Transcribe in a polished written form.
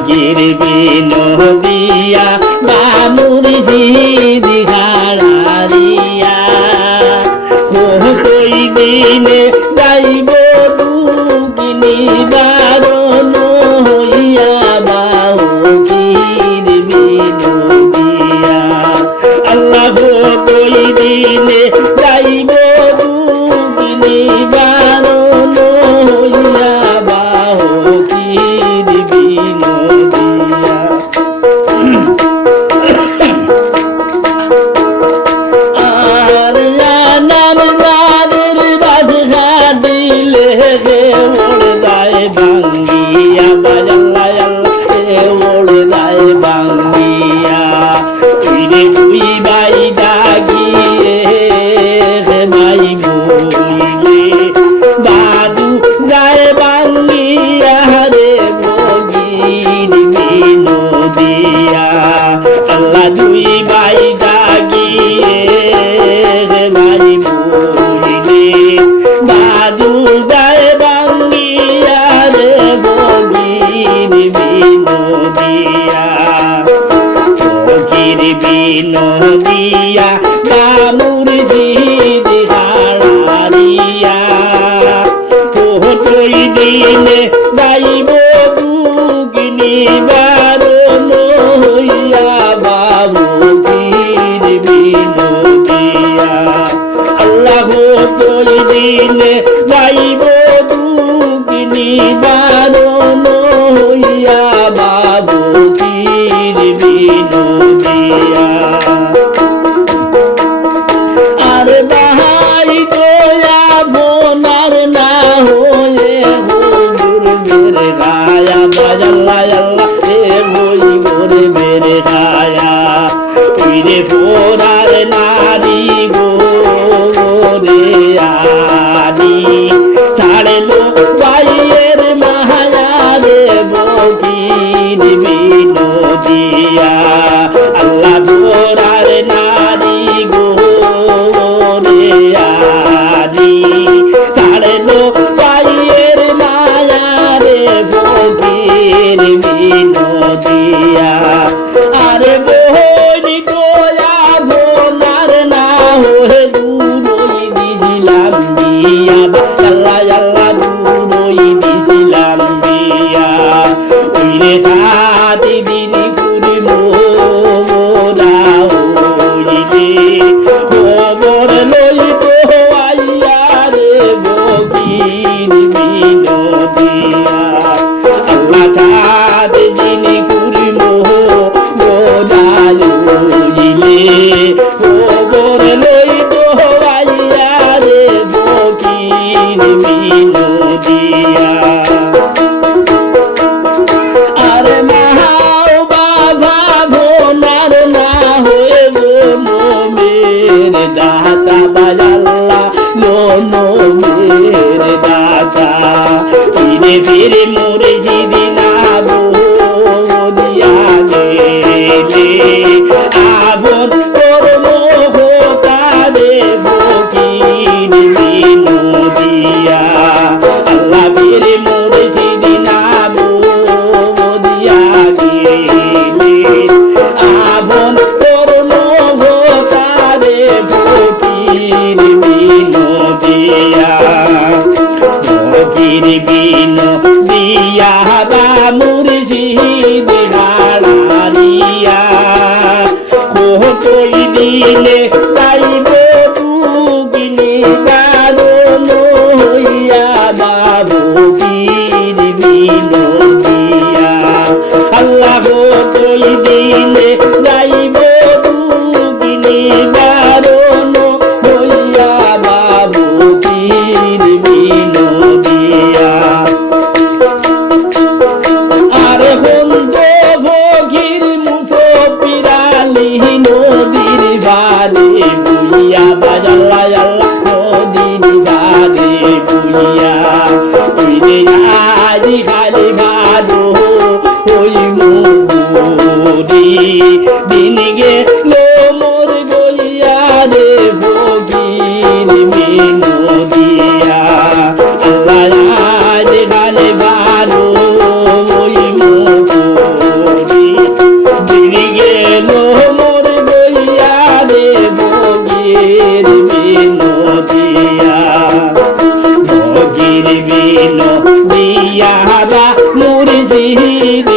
ফকির বিনোদিয়া বা মুর্শিদ ঘাড়ারিয়া কই দিনে যাইব দুঃখিনী বারণ হইয়া বা ফকির বিনোদিয়া আল্লাহ কই দিনে যাইব দুঃখিনী বারণ হইয়া বা ফকির বিনোদিয়া আর নাম নাদের বাজা দিলে হে ওড়ে যায় ভাঙ্গিয়া বাজাল্লা হে ওড়ে যায় ভাঙ্গিয়া তুই তুই বাই ডাগিয়ে হে ভাই বইলে বাদু যায় ভাঙ্গিয়া রে বগির বিনোদিয়া আল্লাহ দুই বাই ডাগিয়ে হে ভাই বইলে বাদু যায় ভাঙ্গিয়া রে বগির বিনোদিয়া ফকির বিনোদিয়া বা মুর্শিদ ঘাড়ারিয়া কই দিনে গাইব দুঃখিনী বারণ হইয়া বা ফকির বিনোদিয়া আল্লাহ কই দিনে গাইব দুঃখিনী বারণ হইয়া বা ফকির বিনোদিয়া আরে ভাই দয়া বোনার না হয়ে হুজুর মেরে গায়া বাজাল্লা আল্লাহ রে হই গোরে মেরে গায়া তুই রে পোরার নারী গো রে আনি ছাড়লো ভাইয়ের মায়া রে বকির বিনোদিয়া আল্লাহ পোরার নারী গো রে আনি ছাড়লো ভাইয়ের মায়া রে বকির বিনোদিয়া আরে বহনি দয়া বোনার না হয়ে দূরই দিছিলাম দিয়া আল্লাহ আল্লাহ দূরই দিছিলাম দিয়া ওই রে সাথী দিন কুড়ি মোরা হইলে খবর লইত আইয়া রে বকির বিনোদিয়া আল্লাহ সাথী দিন কুড়ি মোরা হইলে খবর লইত আইয়া রে বকির বিনোদিয়া আরে মাও বাবা ভোনার না হয়ে মের দাতা বাজাল্লা লোনো মের দাতা ধীরে ধীরে মরে জিবি না দিয়া গেলে আবন করল হোতারে বকির বিনোদিয়া আল্লাহ ফিরে মরে জিবি না দিয়া গেলে আবন করল হোতারে বকির বিনোদিয়া ফকির বিনোদিয়া বা মুর্শিদ ঘাড়ারিয়া কই দিলে গাইব দুঃখিনী বারণ হইয়া বা ফকির বিনোদিয়া আল্লাহ কই দিলে গাইব দুঃখিনী বারণ হইয়া বা ফকির বিনোদিয়া আরে বন্ধ ভগির মুঠো পিরালি নদীর বারে বুইয়া বাজাল্লা আল্লাহ নদীর বারে বুইয়া তুই রে আজি খালি ভালো হই মুরি দিন গেলো মোর গইয়া রে ভগির বিনোদিয়া আল্লাহ আজি খালি ভালো হই মুরি বিনো দিয়াবা মুর্শিদ